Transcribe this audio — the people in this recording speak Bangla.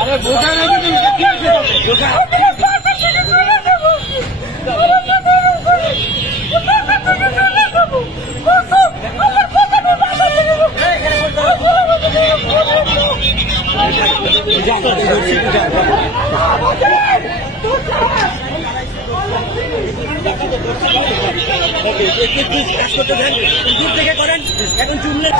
আরে বোঝা যাবে কি বোঝা কাজ করতে দেন দূর থেকে করেন এখন চুমলে